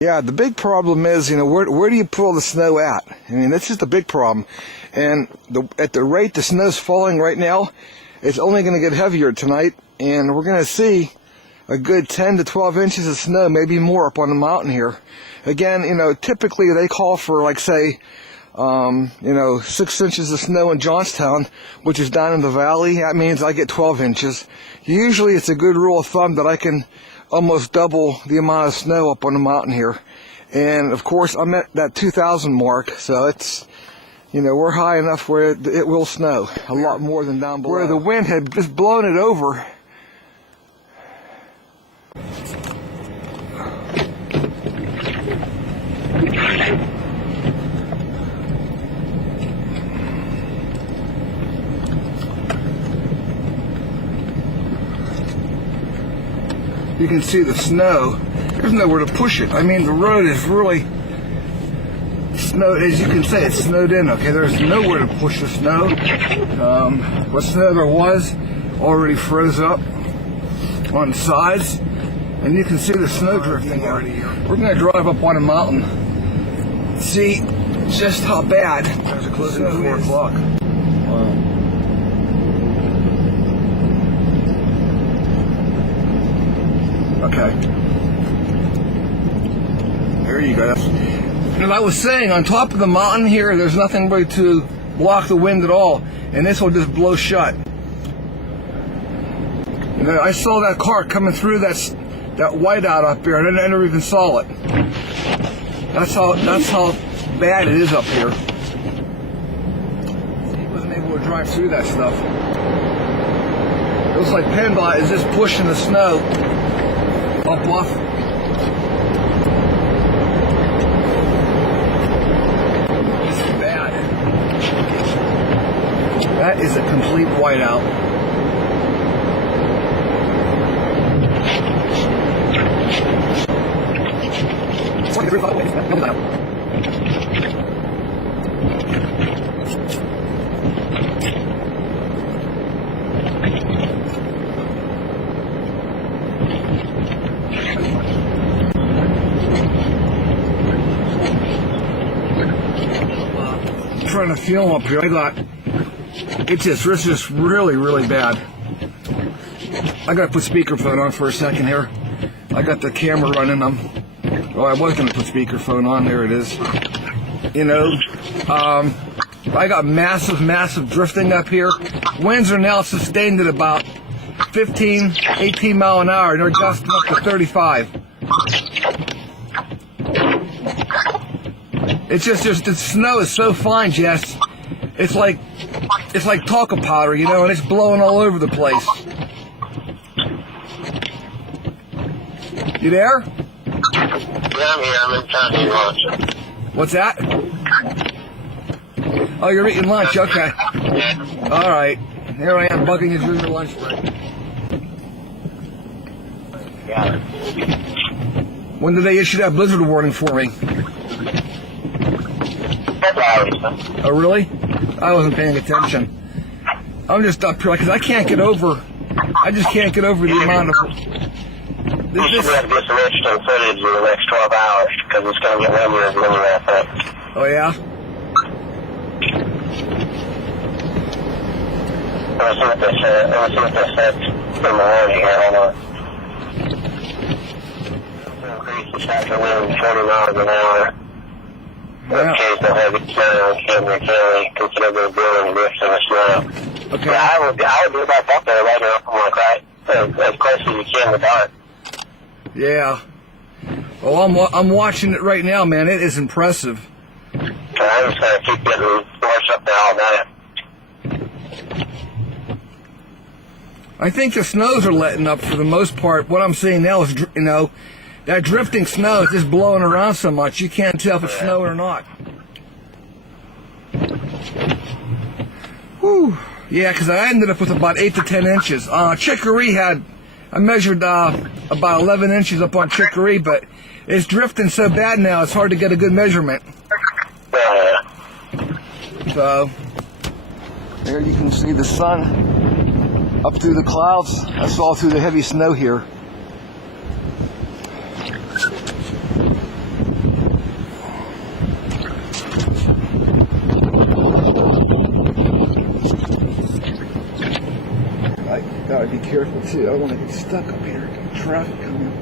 Yeah, the big problem is, where do you pull the snow at? I mean, that's just a big problem. And at the rate the snow's falling right now, it's only going to get heavier tonight, and we're going to see a good 10 to 12 inches of snow, maybe more up on the mountain here. Again, typically they call for, like, say, 6 inches of snow in Johnstown, which is down in the valley. That means I get 12 inches. Usually it's a good rule of thumb that I can almost double the amount of snow up on the mountain here. And of course I'm at that 2,000 mark, so it's, we're high enough where it will snow a lot more than down below. Where the wind had just blown it over. You can see the snow. There's nowhere to push it. I mean, the road is really snowed. As you can see, it's snowed in. Okay, there's nowhere to push the snow. What snow there was already froze up on the sides, and you can see the snow drifting already here. We're going to drive up on a mountain, see just how bad. There's a closing at 4 o'clock. Wow. Okay. There you go. As I was saying, on top of the mountain here, there's nothing really to block the wind at all, and this will just blow shut. I saw that car coming through that whiteout up here, and I never even saw it. That's how bad it is up here. He wasn't able to drive through that stuff. It looks like PennDOT is just pushing the snow up off. This is bad. That is a complete whiteout. Trying to film up here. It's just really, really bad. I gotta put speakerphone on for a second here. I got the camera running. I was gonna put speakerphone on. There it is. I got massive drifting up here. Winds are now sustained at about 15, 18 mile an hour, and they're gusting up to 35. It's just the snow is so fine, Jess. It's like talcum powder, and it's blowing all over the place. You there? Yeah, I'm here. I'm in town eating lunch. What's that? Oh, you're eating lunch. Okay. All right. Here I am bugging you through your lunch break. Got it. When did they issue that blizzard warning for me? Oh, really? I wasn't paying attention. I'm just up here because I just can't get over the amount of... You should be able to get some interesting footage in the next 12 hours because it's going to get windier and windier, I think. Oh, yeah? Let's see what they said in the morning here. Hold on. Increase this afternoon 40 miles an hour. Yeah. Occasional heavy snow in Camden County, considerable blowing and drifting of snow. Okay. Yeah, I would do back up there right now, right as close as you can in the dark. Yeah. Well, I'm watching it right now, man. It is impressive. So I'm just going to keep getting worse up there all night. I think the snows are letting up for the most part. What I'm seeing now is, that drifting snow is just blowing around so much you can't tell if it's snowing or not. Whew. Yeah, because I ended up with about 8 to 10 inches. Chicory I measured about 11 inches up on Chicory, but it's drifting so bad now it's hard to get a good measurement. So, there you can see the sun up through the clouds. I saw through the heavy snow here. careful too. I don't want to get stuck up here. Got traffic coming.